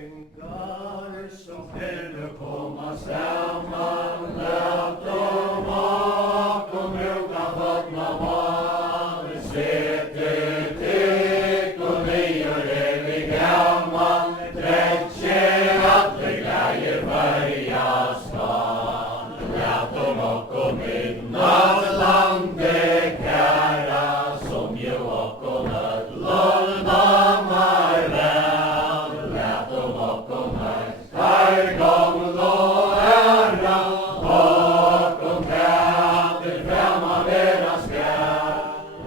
Örlingar som skulle komma samman, löpt och bakom brukna fötna var. Sätter tyck och ny och evig gammal, trädtje att det glädje färja svan. Lät dem och minnas landet kära, som ju och nödlor dammar väl. Lät dem och här gamla ära, bakom tätet främma vera skall.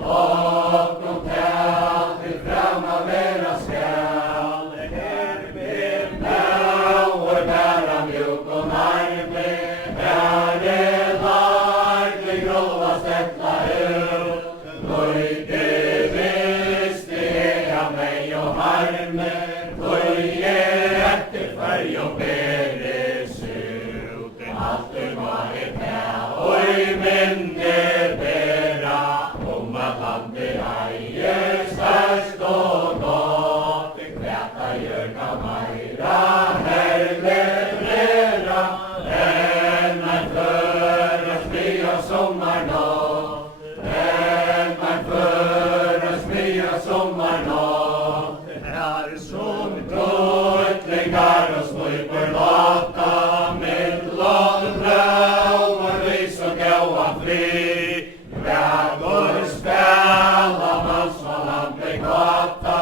Bakom tätet främma vera skall. Här med bauer bära mjuk och närmlig, här är larklig grova stäckla ut. Nöjde visst det är jag mig och harme, följe efter färg och beres ut. Allt är varit här, oj men det bära, om att landet ejer störst och gott. Kväta gör kamajra, här leverera, än att föras bya sommarnatt. Än att föras bya sommarnatt. Här som drottningar och smyper lata, mellan blåa lys och gåa fri. Vägor spela mansvalan begata,